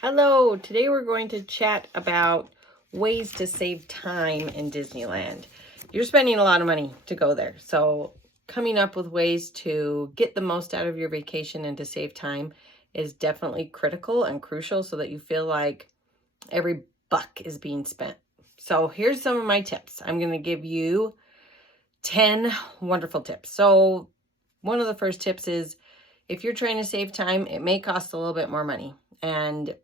Hello, today we're going to chat about ways to save time in Disneyland. You're spending a lot of money to go there, so coming up with ways to get the most out of your vacation and to save time is definitely critical and crucial so that you feel like every buck is being spent. So here's some of my tips. I'm going to give you 10 wonderful tips. So one of the first tips is if you're trying to save time, it may cost a little bit more money. And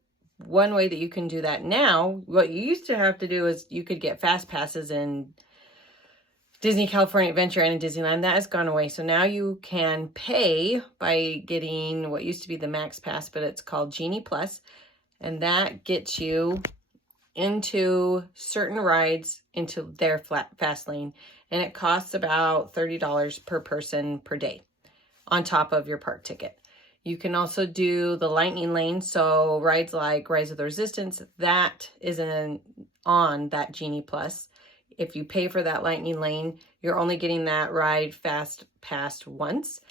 one way that you can do that now, what you used to have to do is you could get fast passes in Disney California Adventure and in Disneyland. That has gone away. So now you can pay by getting what used to be the Max Pass, but it's called Genie Plus. And that gets you into certain rides into their fast lane. And it costs about $30 per person per day on top of your park ticket. You can also do the lightning lane. So rides like Rise of the Resistance, that isn't on that Genie Plus. If you pay for that lightning lane, you're only getting that ride fast passed once.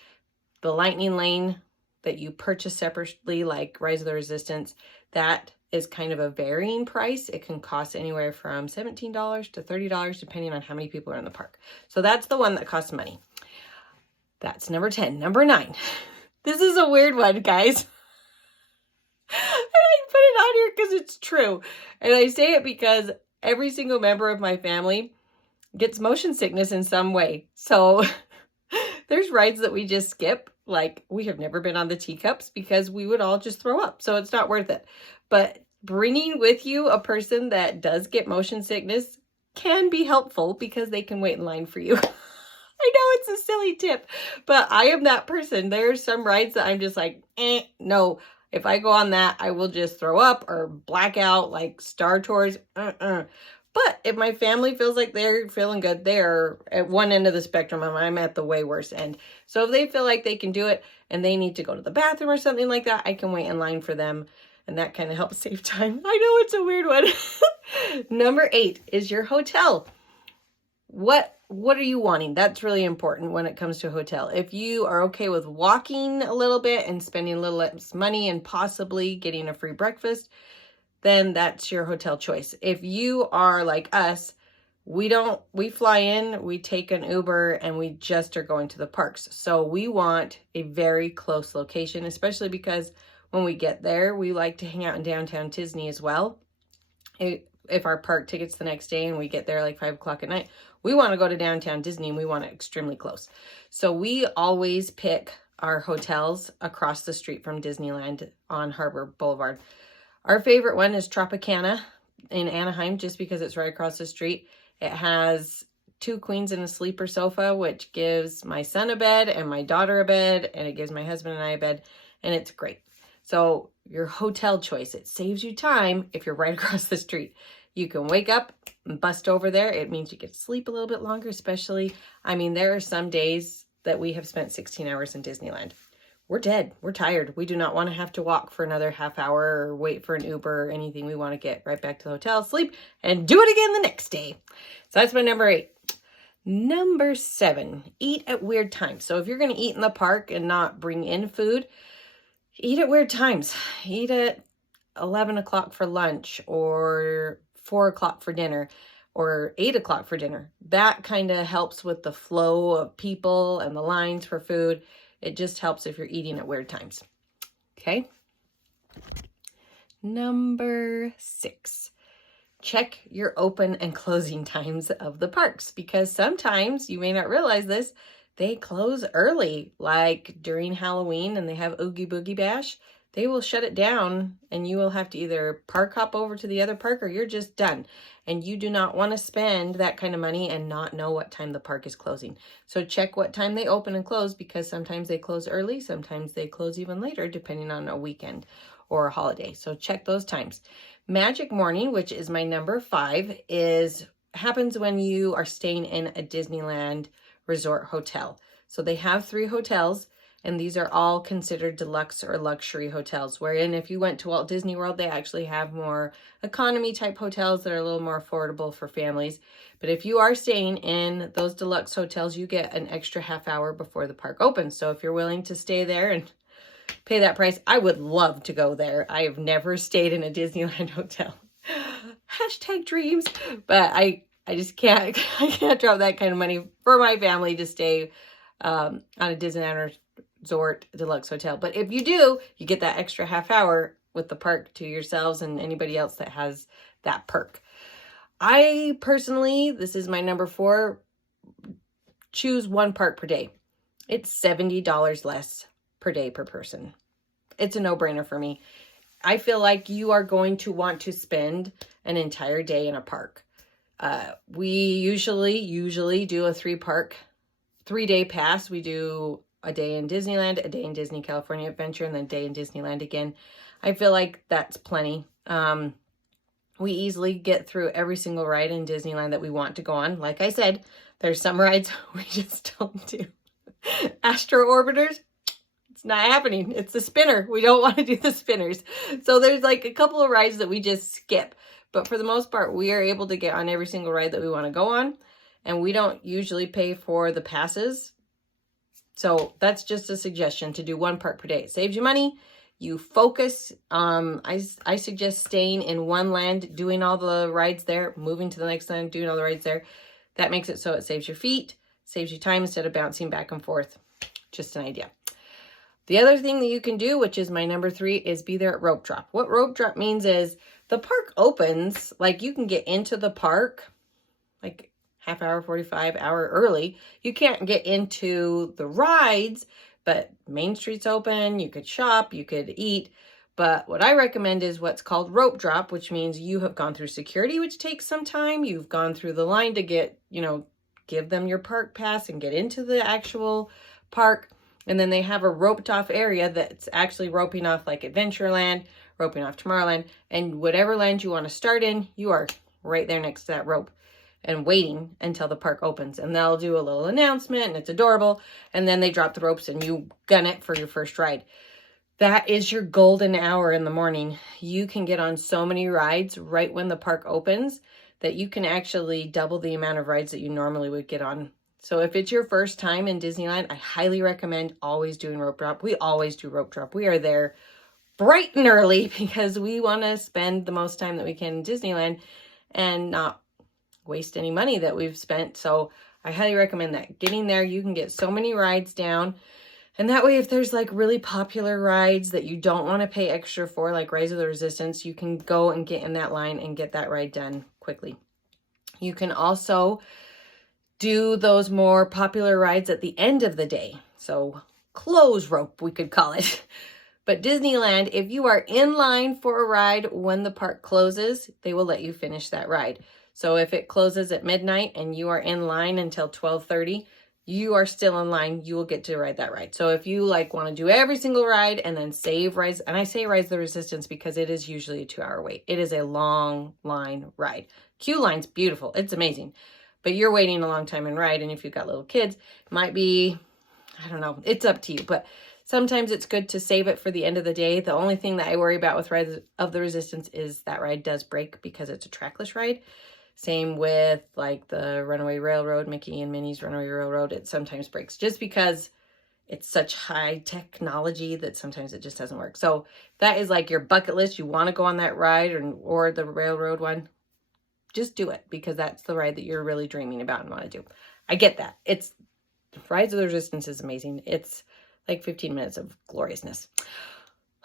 The lightning lane that you purchase separately, like Rise of the Resistance, that is kind of a varying price. It can cost anywhere from $17 to $30, depending on how many people are in the park. So that's the one that costs money. That's number 10. Number 9. This is a weird one, guys. And I put it on here because it's true. And I say it because every single member of my family gets motion sickness in some way. So there's rides that we just skip. Like we have never been on the teacups because we would all just throw up. So it's not worth it. But bringing with you a person that does get motion sickness can be helpful because they can wait in line for you. I know it's a silly tip, but I am that person. There are some rides that I'm just like, no. If I go on that, I will just throw up or black out, like Star Tours. But if my family feels like they're feeling good, they're at one end of the spectrum and I'm at the way worse end. So if they feel like they can do it and they need to go to the bathroom or something like that, I can wait in line for them. And that kind of helps save time. I know it's a weird one. Number 8 is your hotel. What are you wanting? That's really important when it comes to a hotel. If you are okay with walking a little bit and spending a little less money and possibly getting a free breakfast, then that's your hotel choice. If you are like us, we fly in, we take an Uber, and we just are going to the parks. So we want a very close location, especially because when we get there, we like to hang out in downtown Disney as well. If our park ticket's the next day and we get there like 5 o'clock at night, we want to go to downtown Disney and we want it extremely close. So we always pick our hotels across the street from Disneyland on Harbor Boulevard. Our favorite one is Tropicana in Anaheim just because it's right across the street. It has 2 queens and a sleeper sofa, which gives my son a bed and my daughter a bed, and it gives my husband and I a bed, and it's great. So your hotel choice, it saves you time if you're right across the street. You can wake up and bust over there. It means you get to sleep a little bit longer, especially, there are some days that we have spent 16 hours in Disneyland. We're dead. We're tired. We do not want to have to walk for another half hour or wait for an Uber or anything. We want to get right back to the hotel, sleep, and do it again the next day. So that's my number 8. Number 7, eat at weird times. So if you're going to eat in the park and not bring in food, eat at weird times. Eat at 11 o'clock for lunch or 4 o'clock for dinner or 8 o'clock for dinner. That kind of helps with the flow of people and the lines for food. It just helps if you're eating at weird times. Okay. Number 6, check your open and closing times of the parks because sometimes, you may not realize this, they close early, like during Halloween and they have Oogie Boogie Bash. They will shut it down and you will have to either park hop over to the other park or you're just done. And you do not want to spend that kind of money and not know what time the park is closing. So check what time they open and close because sometimes they close early, sometimes they close even later depending on a weekend or a holiday. So check those times. Magic Morning, which is my number 5, happens when you are staying in a Disneyland resort hotel. So they have 3 hotels. And these are all considered deluxe or luxury hotels, wherein if you went to Walt Disney World, they actually have more economy type hotels that are a little more affordable for families. But if you are staying in those deluxe hotels, you get an extra half hour before the park opens. So if you're willing to stay there and pay that price. I would love to go there. I have never stayed in a Disneyland hotel. Hashtag dreams. But I just can't, I can't drop that kind of money for my family to stay on a Disneyland Resort Deluxe hotel. But if you do, you get that extra half hour with the park to yourselves and anybody else that has that perk. I personally, this is my number 4, choose one park per day. It's $70 less per day per person. It's a no-brainer for me. I feel like you are going to want to spend an entire day in a park. We usually do a 3-day pass. We do a day in Disneyland, a day in Disney California Adventure, and then a day in Disneyland again. I feel like that's plenty. We easily get through every single ride in Disneyland that we want to go on. Like I said, there's some rides we just don't do. Astro Orbiters, it's not happening. It's the spinner. We don't want to do the spinners. So there's like a couple of rides that we just skip. But for the most part, we are able to get on every single ride that we want to go on. And we don't usually pay for the passes. So that's just a suggestion to do one park per day. It saves you money. You focus. I suggest staying in one land, doing all the rides there, moving to the next land, doing all the rides there. That makes it so it saves your feet, saves you time instead of bouncing back and forth. Just an idea. The other thing that you can do, which is my number 3, is be there at rope drop. What rope drop means is the park opens, like you can get into the park like half hour, 45 hour early. You can't get into the rides, but Main Street's open. You could shop, you could eat. But what I recommend is what's called rope drop, which means you have gone through security, which takes some time. You've gone through the line to get, give them your park pass and get into the actual park. And then they have a roped off area that's actually roping off like Adventureland, roping off Tomorrowland, and whatever land you want to start in, you are right there next to that rope and waiting until the park opens. And they'll do a little announcement and it's adorable. And then they drop the ropes and you gun it for your first ride. That is your golden hour in the morning. You can get on so many rides right when the park opens that you can actually double the amount of rides that you normally would get on. So if it's your first time in Disneyland, I highly recommend always doing rope drop. We always do rope drop. We are there bright and early because we want to spend the most time that we can in Disneyland and not waste any money that we've spent. So I highly recommend that. Getting there, you can get so many rides down. And that way, if there's like really popular rides that you don't want to pay extra for, like Rise of the Resistance, you can go and get in that line and get that ride done quickly. You can also do those more popular rides at the end of the day. So close rope, we could call it. But Disneyland, if you are in line for a ride when the park closes, they will let you finish that ride. So if it closes at midnight and you are in line until 12:30, you are still in line. You will get to ride that ride. So if you like want to do every single ride and then save Rise, and I say Rise of the Resistance because it is usually a 2-hour wait. It is a long line ride. Queue line's beautiful. It's amazing. But you're waiting a long time in ride. And if you've got little kids, it might be, I don't know, it's up to you. But sometimes it's good to save it for the end of the day. The only thing that I worry about with Rise of the Resistance is that ride does break because it's a trackless ride. Same with like the Runaway Railroad, Mickey and Minnie's Runaway Railroad. It sometimes breaks just because it's such high technology that sometimes it just doesn't work. So that is like your bucket list. You want to go on that ride or the railroad one. Just do it because that's the ride that you're really dreaming about and want to do. I get that. Rise of the Resistance is amazing. It's like 15 minutes of gloriousness.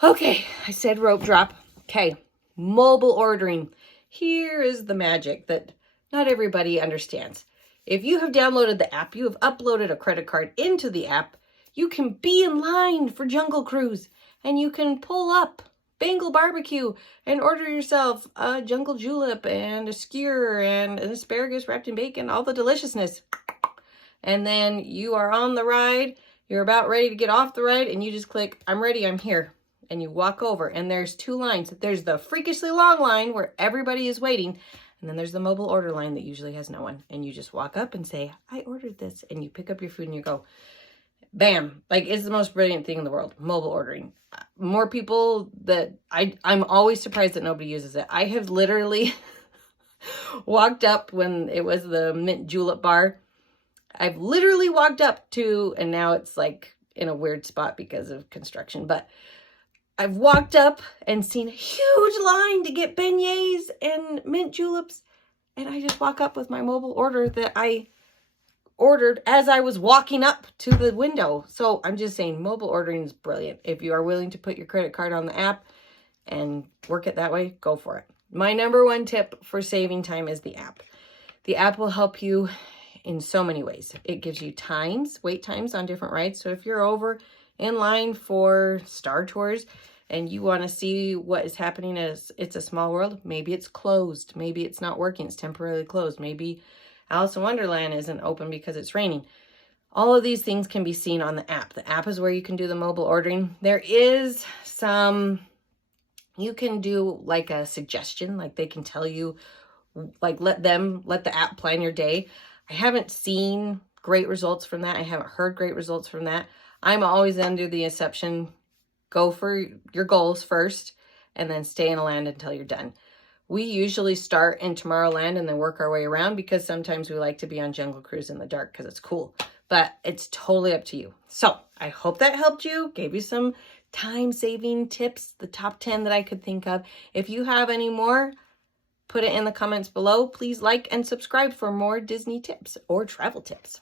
Okay, I said rope drop. Okay, mobile ordering. Here is the magic that not everybody understands. If you have downloaded the app, you have uploaded a credit card into the app, you can be in line for Jungle Cruise and you can pull up Bengal barbecue and order yourself a jungle julep and a skewer and an asparagus wrapped in bacon, all the deliciousness. And then you are on the ride, you're about ready to get off the ride and you just click, I'm ready, I'm here. And you walk over and there's 2 lines. There's the freakishly long line where everybody is waiting. And then there's the mobile order line that usually has no one. And you just walk up and say, I ordered this. And you pick up your food and you go, bam. Like it's the most brilliant thing in the world, mobile ordering. More people that I'm always surprised that nobody uses it. I have literally walked up when it was the mint julep bar. I've literally walked up to, and now it's like in a weird spot because of construction, but I've walked up and seen a huge line to get beignets and mint juleps, and I just walk up with my mobile order that I ordered as I was walking up to the window. So I'm just saying, mobile ordering is brilliant. If you are willing to put your credit card on the app and work it that way, go for it. My number one tip for saving time is the app. The app will help you in so many ways. It gives you times, wait times on different rides. So if you're over in line for Star Tours and you want to see what is happening as It's a Small World, maybe it's closed. Maybe it's not working. It's temporarily closed. Maybe Alice in Wonderland isn't open because it's raining. All of these things can be seen on the app. The app is where you can do the mobile ordering. There is some, you can do like a suggestion, like they can tell you, like let the app plan your day. I haven't seen great results from that. I haven't heard great results from that. I'm always under the assumption, go for your goals first and then stay in a land until you're done. We usually start in Tomorrowland and then work our way around because sometimes we like to be on Jungle Cruise in the dark because it's cool. But it's totally up to you. So I hope that helped you, gave you some time-saving tips, the top 10 that I could think of. If you have any more, put it in the comments below. Please like and subscribe for more Disney tips or travel tips.